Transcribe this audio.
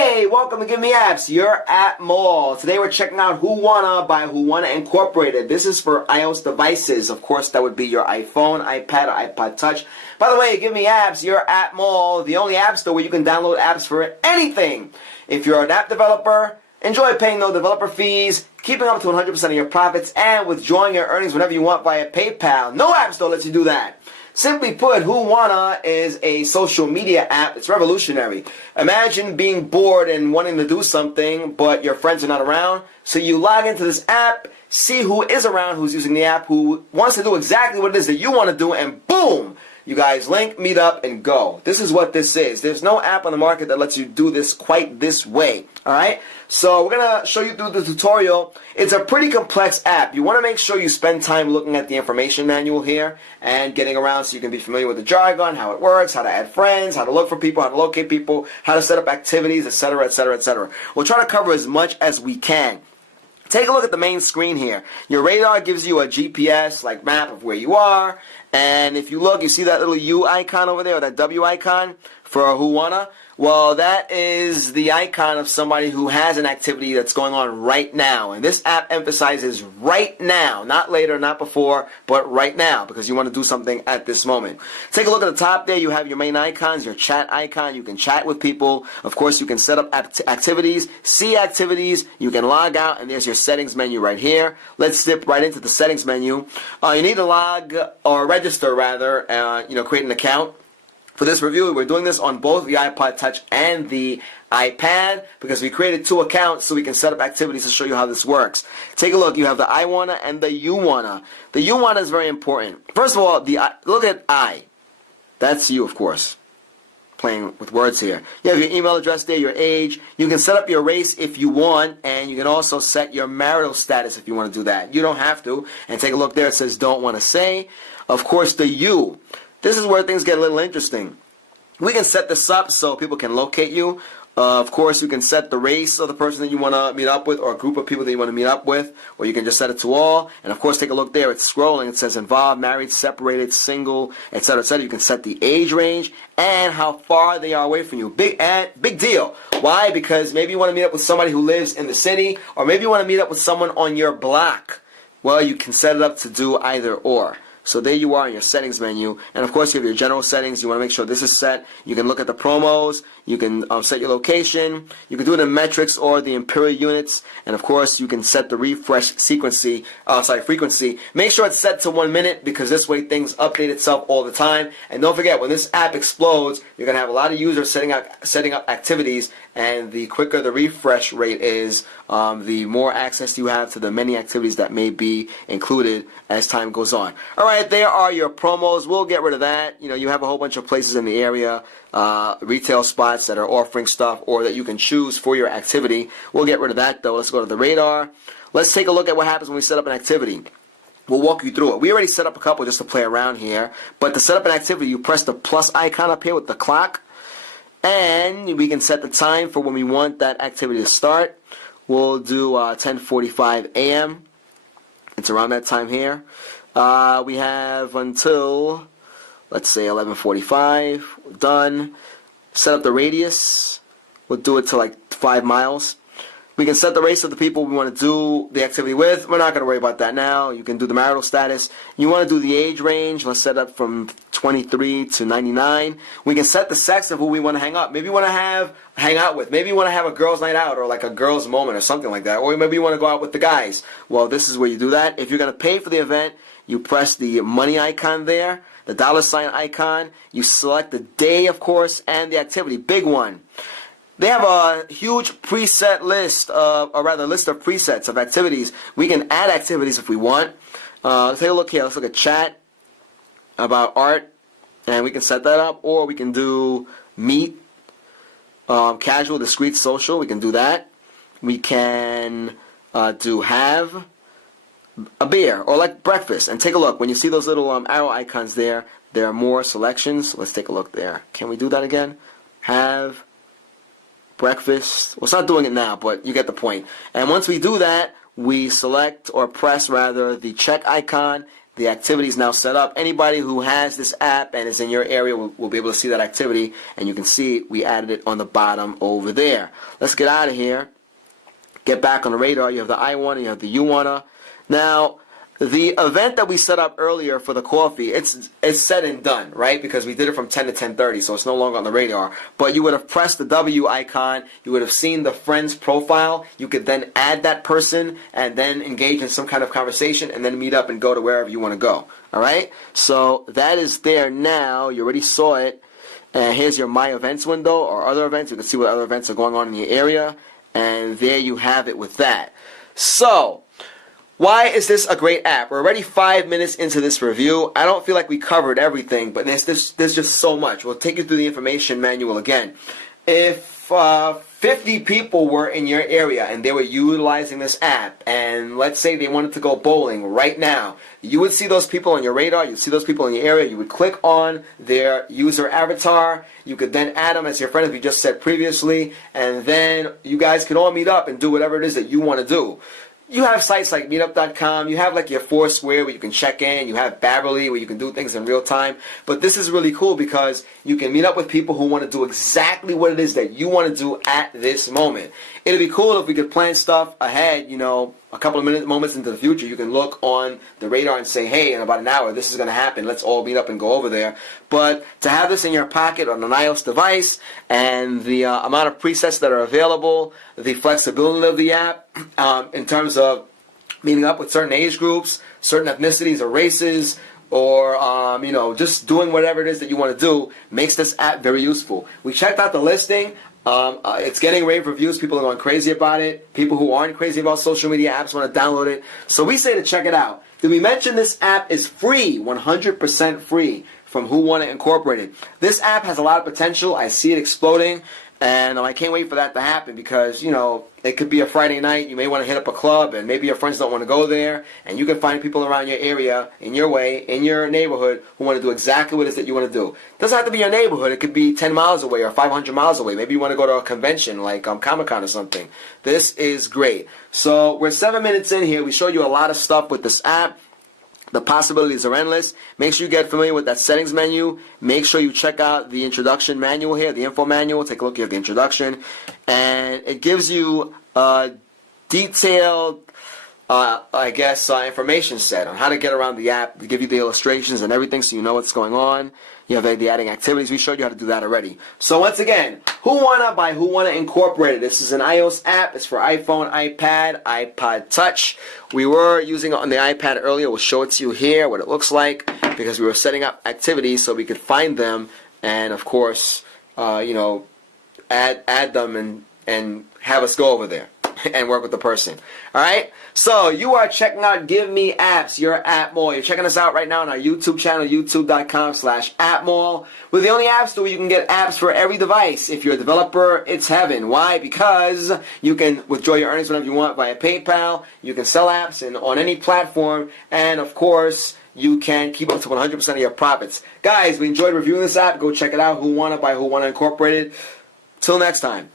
Hey, welcome to GiveMeApps, your app mall. Today we're checking out WhoWanna by WhoWanna Incorporated. This is for iOS devices. Of course, that would be your iPhone, iPad, or iPod Touch. By the way, GiveMeApps, your app mall, the only app store where you can download apps for anything. If you're an app developer, enjoy paying no developer fees, keeping up to 100% of your profits, and withdrawing your earnings whenever you want via PayPal. No app store lets you do that. Simply put, WhoWanna is a social media app. It's revolutionary. Imagine being bored and wanting to do something, but your friends are not around. So you log into this app, see who is around, who's using the app, who wants to do exactly what it is that you want to do, and boom! You guys link, meet up, and go. This is what this is. There's no app on the market that lets you do this quite this way. Alright? So we're going to show you through the tutorial. It's a pretty complex app. You want to make sure you spend time looking at the information manual here and getting around so you can be familiar with the jargon, how it works, how to add friends, how to look for people, how to locate people, how to set up activities, etc., etc., etc. We'll try to cover as much as we can. Take a look at the main screen here. Your radar gives you a GPS like map of where you are, and if you look, you see that little U icon over there, or that W icon for WhoWanna? Well, that is the icon of somebody who has an activity that's going on right now. And this app emphasizes right now, not later, not before, but right now, because you want to do something at this moment. Take a look at the top there. You have your main icons, your chat icon. You can chat with people. Of course, you can set up activities, see activities. You can log out, and there's your settings menu right here. Let's dip right into the settings menu. You need to log, or register rather, create an account. For this review, we're doing this on both the iPod Touch and the iPad because we created two accounts so we can set up activities to show you how this works. Take a look. You have the iWanna and the YouWanna. The YouWanna is very important. First of all, look at I. That's you, of course. Playing with words here. You have your email address there, your age. You can set up your race if you want, and you can also set your marital status if you want to do that. You don't have to. And take a look there. It says don't want to say. Of course, the you. This is where things get a little interesting. We can set this up so people can locate you. Of course, you can set the race of the person that you want to meet up with, or a group of people that you want to meet up with, or you can just set it to all. And of course, take a look there. It's scrolling. It says involved, married, separated, single, etc., etc. You can set the age range and how far they are away from you. Big deal. Why? Because maybe you want to meet up with somebody who lives in the city, or maybe you want to meet up with someone on your block. Well, you can set it up to do either or. So there you are in your settings menu. And of course you have your general settings. You want to make sure this is set. You can look at the promos. You can set your location. You can do it in metrics or the imperial units. And of course you can set the refresh frequency. Make sure it's set to 1 minute because this way things update itself all the time. And don't forget, when this app explodes, you're going to have a lot of users setting up activities. And the quicker the refresh rate is, the more access you have to the many activities that may be included as time goes on. Alright, there are your promos. We'll get rid of that. You have a whole bunch of places in the area, retail spots that are offering stuff or that you can choose for your activity. We'll get rid of that though. Let's go to the radar. Let's take a look at what happens when we set up an activity. We'll walk you through it. We already set up a couple just to play around here. But to set up an activity, you press the plus icon up here with the clock. And we can set the time for when we want that activity to start. We'll do 10:45 a.m. It's around that time here. We have until, let's say, 11:45. Done. Set up the radius. We'll do it to like 5 miles. We can set the race of the people we want to do the activity with. We're not going to worry about that now. You can do the marital status. You want to do the age range. Let's set up from 23 to 99. We can set the sex of who we want to hang out. Maybe you want to hang out with. Maybe you want to have a girls' night out or like a girls' moment or something like that. Or maybe you want to go out with the guys. Well, this is where you do that. If you're going to pay for the event, you press the money icon there, the $ icon. You select the day, of course, and the activity. Big one. They have a huge preset list, list of presets of activities. We can add activities if we want. Let's take a look here. Let's look at chat, about art, and we can set that up. Or we can do meet, casual, discreet, social. We can do that. We can do have a beer or like breakfast. And take a look. When you see those little arrow icons there are more selections. Let's take a look there. Can we do that again? Have breakfast. Well, it's not doing it now, but you get the point. And once we do that, we select or press rather the check icon, The activity is now set up. Anybody who has this app and is in your area will be able to see that activity, and you can see we added it on the bottom over there. Let's get out of here. Get back on the radar. You have the iWanna, you have the YouWanna. Now, the event that we set up earlier for the coffee, it's said and done, right? Because we did it from 10 to 10:30, so it's no longer on the radar. But you would have pressed the W icon. You would have seen the friend's profile. You could then add that person and then engage in some kind of conversation and then meet up and go to wherever you want to go. All right? So that is there now. You already saw it. And here's your My Events window or other events. You can see what other events are going on in your area. And there you have it with that. So, why is this a great app? We're already 5 minutes into this review. I don't feel like we covered everything, but there's just so much. We'll take you through the information manual again. If 50 people were in your area and they were utilizing this app, and let's say they wanted to go bowling right now, you would see those people on your radar, you'd see those people in your area, you would click on their user avatar, you could then add them as your friend as we just said previously, and then you guys can all meet up and do whatever it is that you want to do. You have sites like Meetup.com, you have like your Foursquare where you can check in, you have Babbly where you can do things in real time, but this is really cool because you can meet up with people who want to do exactly what it is that you want to do at this moment. It'd be cool if we could plan stuff ahead, you know, a couple of moments into the future. You can look on the radar and say, hey, in about an hour this is going to happen, let's all meet up and go over there. But to have this in your pocket on an iOS device and the amount of presets that are available, the flexibility of the app in terms of meeting up with certain age groups, certain ethnicities or races, or you know, just doing whatever it is that you want to do, makes this app very useful. We checked out the listing. It's getting rave reviews. People are going crazy about it. People who aren't crazy about social media apps want to download it. So we say to check it out. Did we mention this app is free, 100% free, from WhoWanna Incorporated? This app has a lot of potential. I see it exploding. And I can't wait for that to happen because, you know, it could be a Friday night. You may want to hit up a club and maybe your friends don't want to go there. And you can find people around your area, in your way, in your neighborhood who want to do exactly what it is that you want to do. It doesn't have to be your neighborhood. It could be 10 miles away or 500 miles away. Maybe you want to go to a convention like Comic-Con or something. This is great. So we're 7 minutes in here. We showed you a lot of stuff with this app. The possibilities are endless. Make sure you get familiar with that settings menu. Make sure you check out the introduction manual here, the info manual. Take a look at the introduction. And it gives you a detailed, information set on how to get around the app. They give you the illustrations and everything so you know what's going on. You have the adding activities. We showed you how to do that already. So once again, WhoWanna by WhoWanna Incorporated. This is an iOS app. It's for iPhone, iPad, iPod Touch. We were using it on the iPad earlier. We'll show it to you here, what it looks like, because we were setting up activities so we could find them and, of course, add them and have us go over there and work with the person. Alright? So, you are checking out GiveMeApps, your app mall. You're checking us out right now on our YouTube channel, youtube.com/appmall. We're the only app store where you can get apps for every device. If you're a developer, it's heaven. Why? Because you can withdraw your earnings whenever you want via PayPal. You can sell apps on any platform. And, of course, you can keep up to 100% of your profits. Guys, we enjoyed reviewing this app. Go check it out. WhoWanna by WhoWanna Incorporated. Till next time.